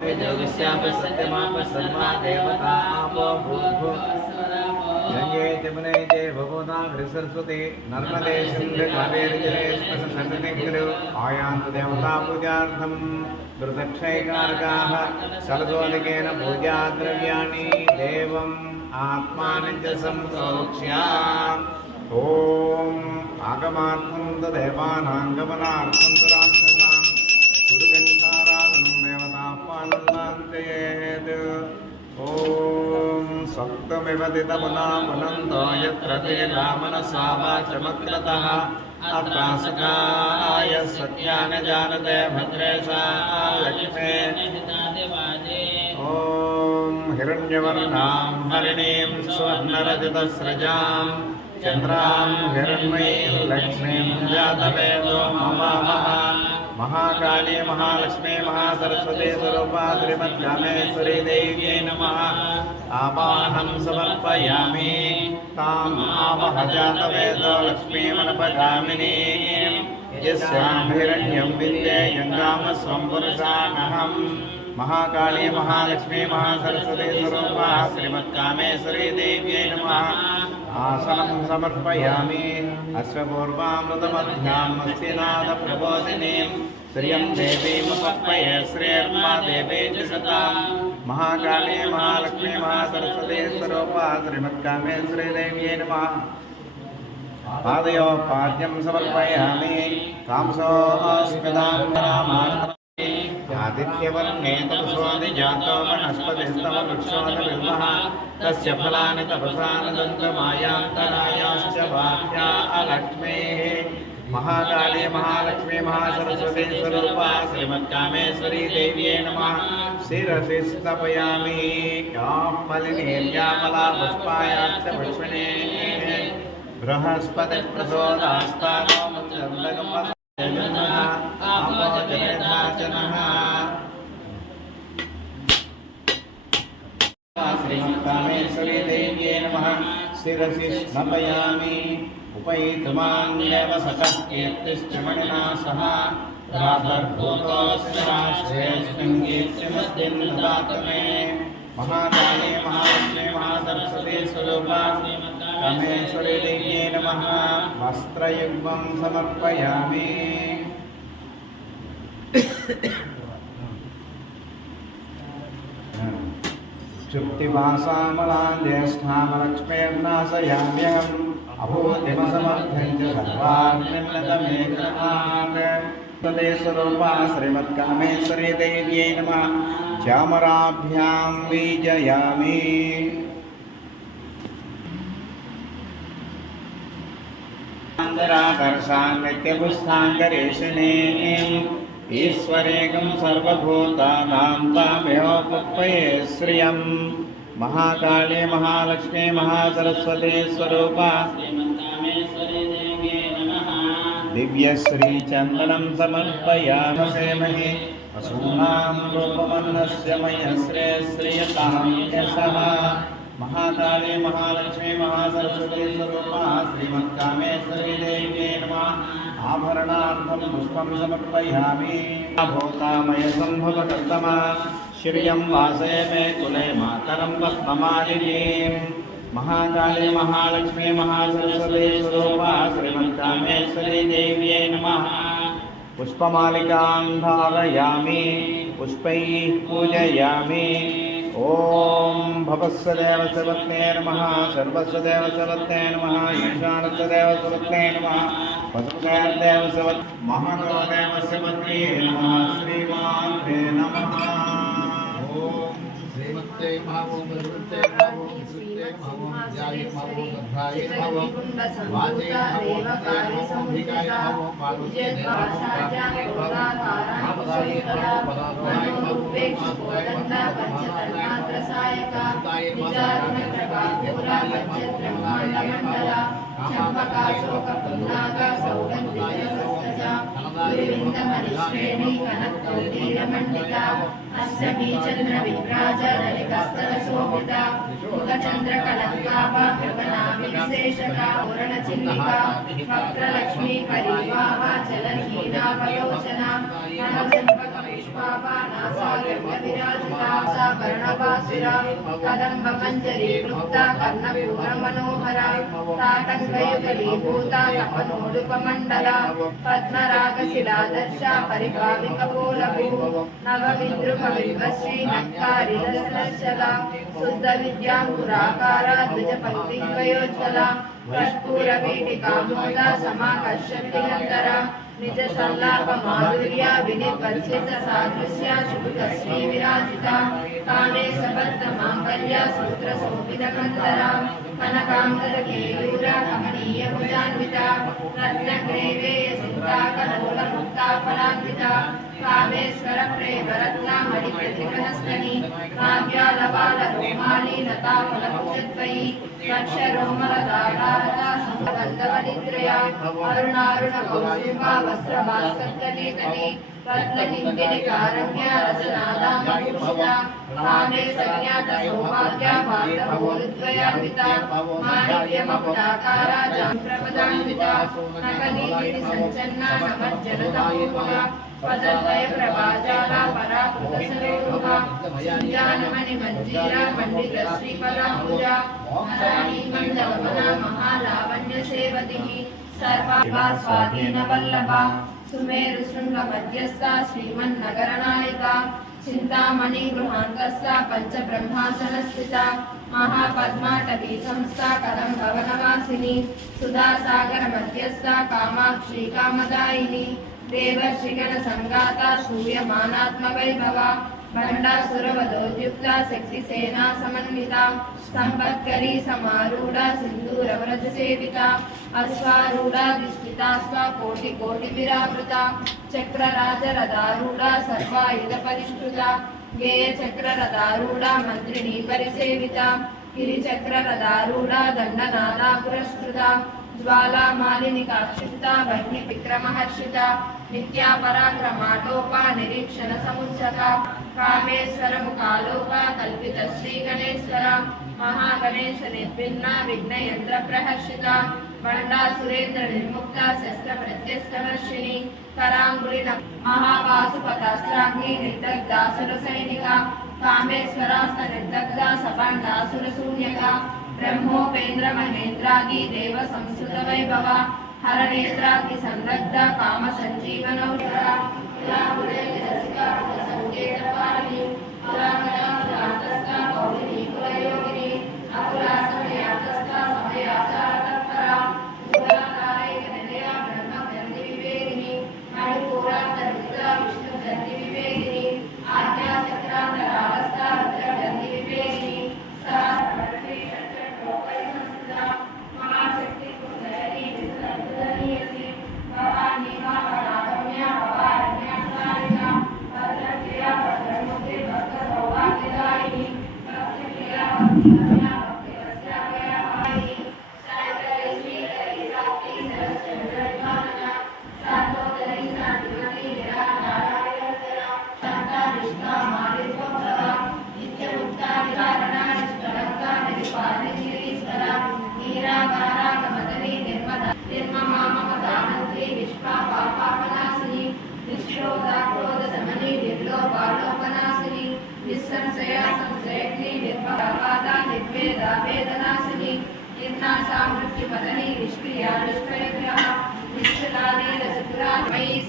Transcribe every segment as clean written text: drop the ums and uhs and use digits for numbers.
सत्यमा देवता आपो भूभु गंगे जमुने भगवता सरस्वती नर्मदे सिंधु कावेरी जलेस्मिन् सन्निधिं आयान्तु देवता पूजार्थं दुर्दक्षैकारकाः कलशोदकेन पूजाद्रव्याणि देवम् आत्मानं च संप्रोक्ष्य ॐ आगमार्थं च देवानां गमनार्थं च राक्षसां गुरुगन्धाराधनं देवताह्वानन्दान्तेत् ॐ सप्तमिव दितमुनामुनन्तो यत्र ते रामनसा वाचमक्रतः अत्रासकाय सत्यानि जानते भद्रेशा लक्ष्मे ॐ हिरण्यवर्णां हरिणीं स्वर्णरजतस्रजां चन्द्रां हिरण्मयीं लक्ष्मीं जातवेदो ममामः महाकाली महालक्ष्मी महासरस्वती स्वरूपा श्रीमद्रामेश्वरी देव्यै नमः आवाहनं समर्पयामि ताम् आवह जातवेदो लक्ष्मीमनपगामिनीं यस्यां हिरण्यं विद्येयं गामस्वं पुरुषानहम् महाकाली महालक्ष्मी महासरस्वती स्वरूपा श्रीमद्कामेश्वरी देव्यै नमः आसनं समर्पयामि अश्वपूर्वामृतमध्याम् अस्तिनाथप्रबोधिनीं श्रियं देवीमुपह्वये श्रेर्मा देवी च सताम् महाकाली महालक्ष्मी महासरस्वती स्वरूपा श्रीमद्कामेश्वरी देव्यै नमः पादयोः पाद्यं समर्पयामि कांसोऽस्मितां आदित्यवर्णे तपसोऽधिजातो वनस्पतिस्तववृक्षोऽधिविद्मः तस्य फलानि तपसा न दन्तमायान्तरायाश्च बाह्या अलक्ष्मीः महाकाली महालक्ष्मी महासरस्वती स्वरूपा श्रीमद्कामेश्वरी देव्यै नमः शिरसि स्थापयामि यां मलिनीर्यामला पुष्पायाश्च पुष्पिणे बृहस्पतिप्रचोदास्तानो मुञ्चन्दकम् श्रीमद्कामेश्वरी देव्यै नमः शिरसि स्नपयामि उपैतुमान्येव सतः कीर्तिश्च मणिना सह प्रातर्भूतोऽस्य राष्ट्रेऽस्मिन् कीर्तिमद्यं ददातु मे महाकाली महालक्ष्मी महासरस्वती स्वरूपा कामेश्वरी देव्यै नमः वस्त्रयुग्मं समर्पयामि क्षुप्तिभासामलां ज्येष्ठामलक्ष्मीर्नाशयाम्यहम् अभूतिमसमर्थं च सर्वान्निम्नतमेकमात् तदे स्वरूपा श्रीमद्कामेश्वरी देव्यै नमः चामराभ्यां बीजयामि नित्यपुष्टाङ्गरेषिणीम् ईश्वरेकं सर्वभूतानां तामेवोपह्वये श्रियं महाकाली महालक्ष्मी महासरस्वती स्वरूपा दिव्यश्रीचन्दनं समर्पयामि सेमहि पशूनां रूपमन्नस्य मयस्रे श्रियतां यशः महाकाली महालक्ष्मी महासरस्वती स्वरूपा श्रीमद्कामेश्वरी देव्यै नमः आभरणार्थं पुष्पं समर्पयामि भूतामय सम्भवकर्तमा श्रियं वासे मे कुले मातरं पद्ममालिनीं महाकाली महालक्ष्मी महासरस्वती स्वरूपा श्रीमद्कामेश्वरी देव्यै नमः पुष्पमालिकां धारयामि पुष्पैः पूजयामि ॐ भवस्य देवसवत्ने नमः सर्वस्य देवसवत्ने नमः ईशानस्य देवसवत्ने नमः वसुदेवदेवसवत् महतो देवस्य पत्नी नमः श्रीमात्रे नमः ॐ श्रीमते भावो भगवते भावो विसुते भावो ध्याये भावो गद्धाये भावो वाजे भावो देवो भिकाये भावो पालुते भावो पालुते भावो पदार्थाये भावो पेक्षोदंता पंचतन्मात्रसायका विचारणप्रभा पंचत्रमाण्डमण्डला चम्पकाशोकपुन्नागा सौगन्धिकसस्तजा गुरुविन्दमनिश्रेणी कनकौलीरमण्डिता अष्टमी चन्द्रविभ्राज ललितस्तरशोभिता मुखचन्द्रकलङ्काभा भृगनाभिविशेषका पूरणचिह्निका वक्त्रलक्ष्मी परिवाहा चलहीनावलोचना कर्णवासुरा कदम्ब मंजरी क्लुप्ता कर्णपूर्ण मनोहरा ताटंकयुगलीभूता तपनोडुपमण्डला पद्मरागशिलादर्शा परिभाविकपोलभू नवविद्रुमविभश्री नक्कारिदर्शला शुद्ध विद्यांकुराकारा द्विजपङ्क्तिद्वयोज्ज्वला कर्पूरवीटिकामोदा समाकर्षतिहन्तरा निज सल्लाप माधुर्या विनिर्वर्जित सादृश्या शुभश्री विराजिता कामे सबद्ध मांगल्य सूत्र शोभितकन्दरा कनकांगरकेयूरा कमनीय भुजान्विता रत्नग्रेवेय सिद्धाकलोलमुक्ता फलान्विता कामेश्वर प्रेम रत्ना मणिप्रतिभहस्तनी काव्यालवाल रोमाली लता फलभुजद्वयी रक्षरोमलदारारता संगन्धवनिद्रया अरुणारुण कौसुम्बा वस्त्रभास्कर्गलेतनी रत्नकिङ्किणिकारम्या रसनादामभूषिता कामे संज्ञात सौभाग्या वार्तभोरुद्वयान्विता माणिक्यमकुटाकारा जाम्प्रपदान्विता नखनीलिनि सञ्चन्ना नमज्जलतपूर्वा पदद्वय प्रभाजाला पराकृतसरोरुहा सञ्जानमणि मञ्जीरा मण्डित श्रीपदाम्बुजा महाराणी मण्डलवना महालावण्य सेवतिः सर्वा स्वाधीन वल्लभा सुमेरु शृंग मध्यस्था श्रीमन्नगरनायिका चिंतामणि गृहांतस्था पंच ब्रह्मासन स्थिता महापद्माटवी संस्था कदम भवनवासिनी सुधा सागर मध्यस्था कामाक्षी कामदायिनी देवर्षिगण संगाता श्रूयमानात्म वैभवा भंडासुरवधोद्युक्ता शक्ति सेना समन्विता संपत्करी समारूढ़ा सिंदूर व्रज सेविता अश्वारूढ़ा दिष्टिता स्वकोटि कोटि विरावृता चक्रराज रथारूढ़ा सर्वायुध परिष्कृता गेय चक्र रथारूढ़ा मंत्रिणी परिसेविता गिरिचक्र रथारूढ़ा दंडनादा पुरस्कृता ज्वाला मालिनी काक्षिप्ता वह्नि विक्रमहर्षिता नित्या पराक्रमाटोपा निरीक्षण समुत्सका कामेश्वर मुखालोका कल्पित श्री गणेश्वरा महागणेश निर्विघ्ना विघ्न यंत्र प्रहर्षिता बंडा सुरेंद्र निर्मुक्ता शस्त्र प्रत्यस्तवर्षिणी करांगुली महावासुपतास्त्राग्नि निर्दग्धासुर सैनिका कामेश्वरास्त निर्दग्धा सपांडासुर शून्यका ब्रह्मोपेन्द्र महेन्द्रादि देव संस्कृत वैभवा हरनेत्राग्नि संदग्ध काम संजीवनौषधा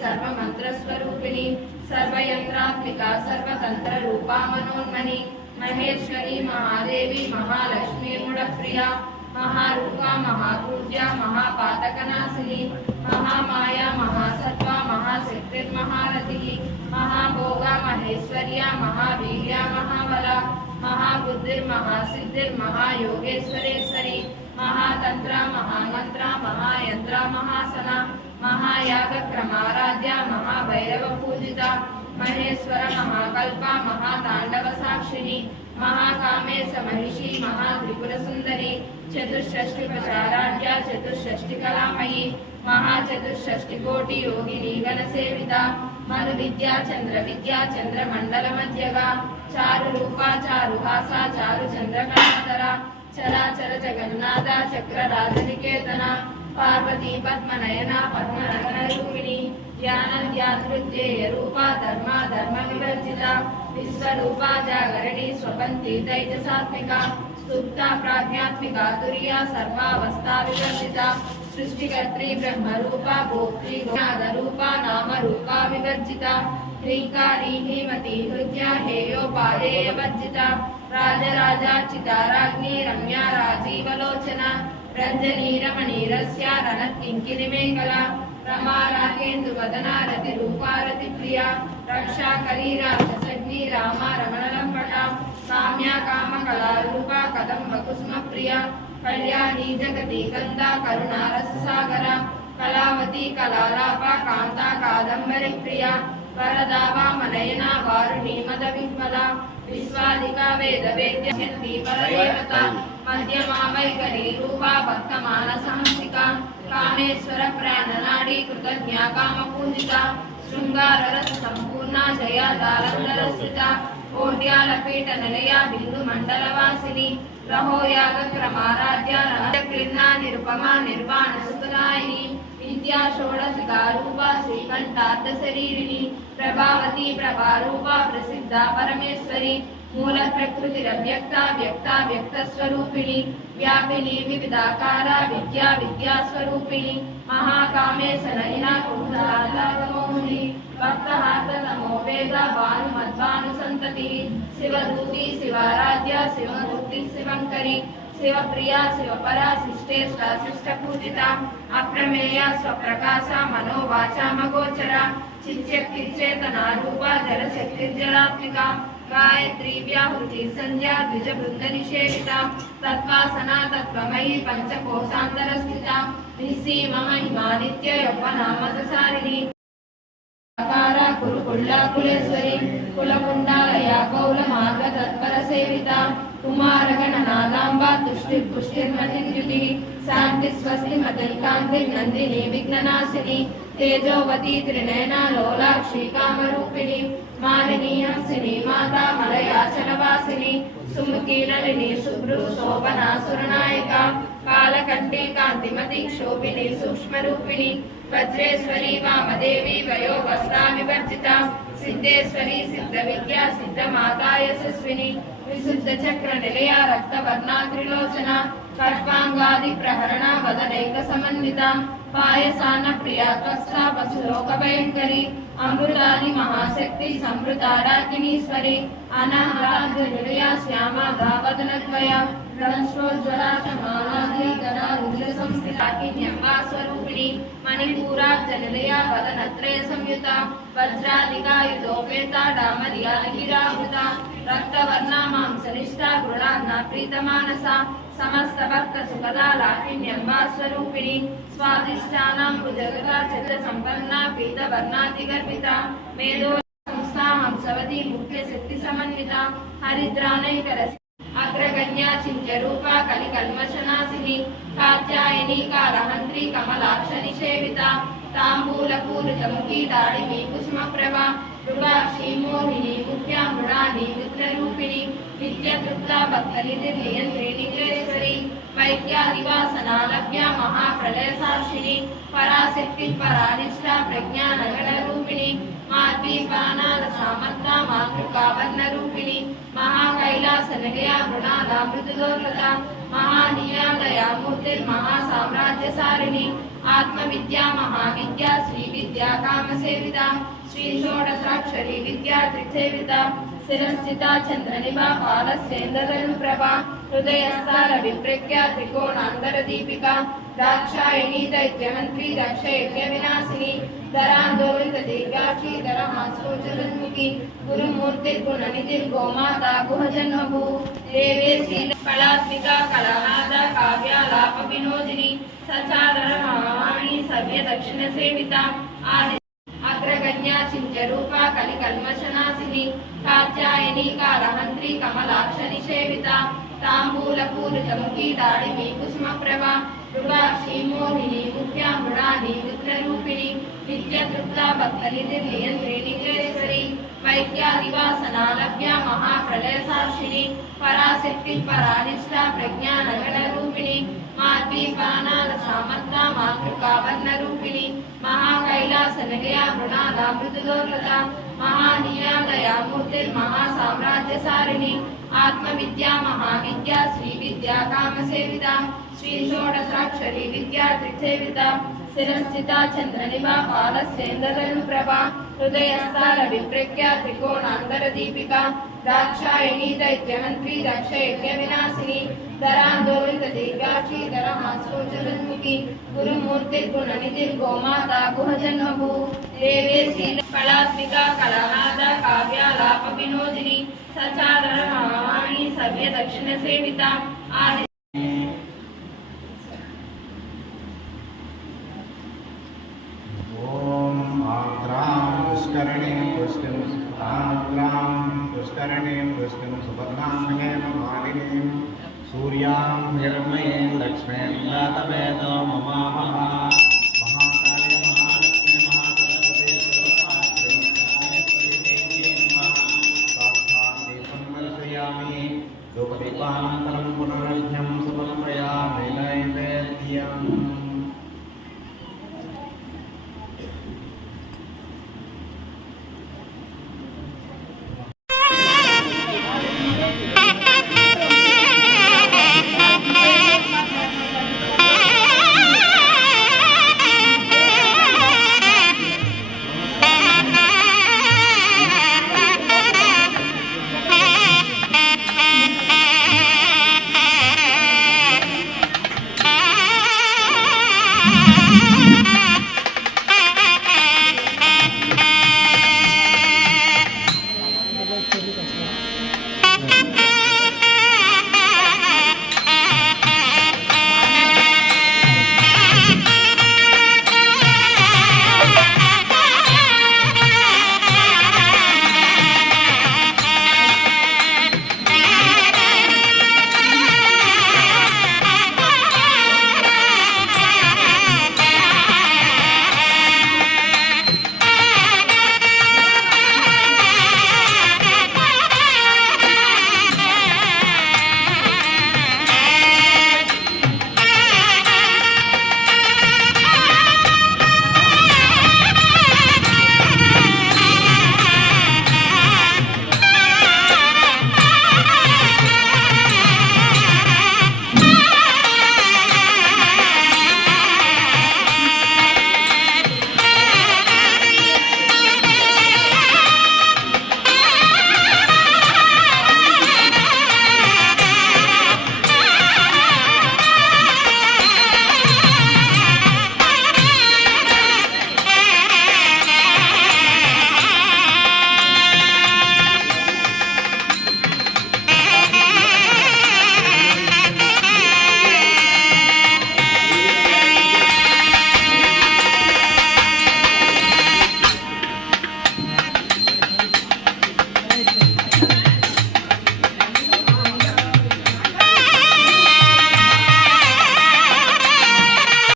सर्वमंत्रस्वरूपिणी सर्वयंत्रात्मिका सर्वतंत्र रूपा मनोन्मणि महेश्वरी महादेवी महालक्ष्मी मुड़प्रिया महारूपा महापूज्या महापातकनाशिनी महामाया महासत्वा महाशक्तिर्महारथी महाभोगा महेश्वर्या महावीर्या महाबला महाबुद्धिर्महासिद्धिर्महायोगेश्वरेश्वरी महातंत्रा महामंत्रा महायंत्रा महासना महायाग क्रमाराध्या महाभैरव पूजिता महेश्वर महाकल्पा महातांडव साक्षिणी महाकामेश महिषी महात्रिपुर सुंदरी चतुष्षष्टि प्रचाराढ्या चतुष्षष्टि कलामयी महाचतुष्षष्टि कोटि योगिनी गण सेविता मनु विद्या चंद्र मंडल मध्यगा चारु रूपा चारु भासा चारु चंद्र कलाधरा चराचर जगन्नाथ चक्र राजनिकेतना पार्वती पद्मनयना पद्मनयनरूपिणी ज्ञानध्यानृत्येय रूपा धर्मा धर्मविवर्जिता विश्वरूपा जागरणी स्वपन्ती तैजसात्मिका सुप्ता प्राज्ञात्मिका तुर्या सर्वावस्था विवर्जिता सृष्टिकर्त्री ब्रह्मरूपा भोक्त्री रूपा नामरूपा विवर्जिता ह्रींकारी हीमती हृद्या हेयोपादेय वर्जिता राजराजार्चिता राज्ञी रम्या राजीवलोचना रञ्जनी रमणीरस्या रणत्किङ्किणिमेखला रमा रागेन्दुवदना रतिरूपा रतिप्रिया रक्षा करीराक्षसग्नी रामा रमणलम्पटा काम्या कामकलारूपा कदम्बकुसुमप्रिया कल्याणी जगती गन्धा करुणा रससागरा कलावती कलालापा कान्ता कादम्बरी प्रिया वरदा वामनयना वारुणी मदविह्वला विश्वादिका वेद वेद्यशक्ति परदेवता मध्यमा वैखरी रूपा भक्तमानसहंसिका कामेश्वर प्राणनाडी कृतज्ञा कामपूजिता शृंगार रस संपूर्णा जया दारंदरस्थिता कोट्यालपीठ निलया बिंदु मंडलवासिनी रहो याग क्रमाराध्या क्लिन्ना निरुपमा निर्वाण सुतनायिनी विद्या षोडशिका रूपा श्रीकंठार्थ शरीरिणी प्रभावती प्रभारूपा प्रसिद्धा परमेश्वरी मूल प्रकृतिरव्यक्ता व्यक्ता व्यक्त स्वरूपिणी व्यापिनी विविधाकारा विद्या विद्या स्वरूपिणी महाकामेश नयना कुंडलागमोहिनी भक्तहार्दतमो वेद भानुमद्भानुसन्ततिः शिवदूती शिवाराध्या शिवमूर्ति शिवङ्करी शिवप्रिया शिवपरा शिष्टेष्टा शिष्टपूजिता अप्रमेया स्वप्रकाशा मनोवाचा मगोचरा चिच्चेतना रूपा जलशक्तिर्जलात्मिका गायत्री व्याहृति संध्या द्विजवृंद निषेविता तत्वासना तत्वमयी पंचकोशान्तरस्थिता निस्सीमा महिमा नित्य यौवना मदसारिणी आकारा कुरुकुल्ला कुलेश्वरी कुलकुंडालया कौलमार्ग तत्पर सेविता कुमारगणनादाम्बा तुष्टिर्पुष्टिर्मतिर्युतिः शान्ति स्वस्ति मतिर्कान्ति नन्दिनी विघ्ननाशिनी तेजोवती त्रिनयना लोलाक्षी कामरूपिणी मालिनी हंसिनी माता मलयाचलवासिनी सुमुखी नलिनी शुभ्रू शोभना सुरनायिका कालकण्ठी कान्तिमती क्षोभिनी सूक्ष्मरूपिणी वज्रेश्वरी वामदेवी वयोवस्ता विवर्जिता सिद्धेश्वरी सिद्धविद्या सिद्धमाता यशस्विनी विशुद्ध चक्र निलया रक्तवर्णा त्रिलोचना खड्वांगादि प्रहरणा वदनैक समन्विता पायसान प्रिया त्वस्ता वसुलोक भयंकरी अमृतादि महाशक्ति समृता राकिनीश्वरी अनाहराज्ञा श्यामा धावदनद्वया रंश्रोज्ज्वला समानाधि गणा रुद्र संस्थिता किन्यम्बा स्वरूपिणी मणिपूरार्चनिलया वदनत्रय संयुता वज्रादिकायुधोपेता डामर्यादिगिरावृता रक्तवर्णा मांसनिष्ठा गृणान्ना प्रीतमानसा समस्त भक्त सुखदा लाकिन्यम्बा स्वरूपिणी स्वादिष्टानां भुजगता चित्र संपन्ना पीतवर्णातिगर्भिता मेधो संस्था हंसवती मुख्य शक्ति समन्विता हरिद्रानैकरस अग्रगण्या चिन्त्यरूपा कलिकल्मषनाशिनी कात्यायनी कालहन्त्री कमलाक्ष निषेविता ताम्बूलपूरितमुखी दाडिमी कुसुमप्रभा मृगाक्षी मोहिनी मुख्या मृणानी रुद्ररूपिणी नित्यतृप्ता भक्तनिधिर्नियन्त्रिणी क्लेश्वरी वैद्यादिवासना लभ्या महाप्रलय साक्षिणी पराशक्ति परानिष्ठा प्रज्ञानगणरूपिणी माद्वीपानाद सामन्ता मातृकावर्णरूपिणी महाकैलासनिलया मृणाला मृदुदोर्लता महानीयादया मूर्तिर्महासाम्राज्यसारिणी आत्मविद्या महाविद्या श्रीविद्या कामसेविता श्री षोडशाक्षरी विद्या त्रिसेविता शिरस्थिता चंद्रनिभा पालस्येन्द्रधनुप्रभा हृदयस्तार विप्रज्ञा त्रिकोणान्तरदीपिका दाक्षायणी दैत्यमन्त्री दक्षयज्ञ विनाशिनी धरान्दोलित दीर्घाक्षी धरमासोजलन्मुखी गुरुमूर्तिर्गुणनिधिर्गोमाता गुहजन्मभू देवेशी कलात्मिका कलानादा काव्यालाप विनोदिनी सचारर महावाणी सव्य दक्षिण सेविता अग्रगण्या चिन्त्यरूपा कलिकल्मषनाशिनी कात्यायनी कालहन्त्री कमलाक्ष निषेविता ताम्बूलपूरितमुखी दाडिमी कुसुमप्रभा मृगाक्षी मोहिनी मुख्या मृणानी रुद्ररूपिणी नित्यतृप्ता भक्तनिधिर्नियन्त्रिणी क्लेश्वरी वैद्यादिवासना लभ्या महाप्र ప్రళయ సాక్షిని పరాశక్తి పరానిష్ట ప్రజ్ఞానగణ రూపిణి మాద్వీపానాల సామర్థ మాతృకావర్ణ రూపిణి మహాకైలాస నిలయ మృణాల మృదులోలత మహాసామ్రాజ్యసారిణి ఆత్మవిద్యా మహావిద్యా శ్రీ విద్యా కామసేవిత శ్రీ షోడశాక్షరి విద్యా త్రిసేవిత స్థిరస్థిత చంద్రనిభా పాలసేంద్రను ప్రభా హృదయస్థాల విప్రఖ్య త్రికోణాంతర దీపిక దాక్షాయణి దైత్యమంత్రి దక్ష యజ్ఞ వినాశిని ధరాందోళిత దీర్ఘాక్షి ధరమాసోచరన్ముఖి గురుమూర్తి గుణనిధి గోమాత గుహజన్మభూ దేవేశీ కళాత్మిక కళానాద కావ్యాలాప వినోదిని సచాదర మహావాణి సవ్య దక్షిణ సేవిత ఆది पुष्करणीं पुष्टिं सुवर्णामहेन मालिनीं सूर्यां हिरण्मयीं लक्ष्मीं दातवेदो ममामः महाकाले महालक्ष्मी महासरस्वती साक्षात् दीपं दर्शयामि धूपदीपानन्तरं पुनरभ्यं समर्पयामि नैवेद्यम्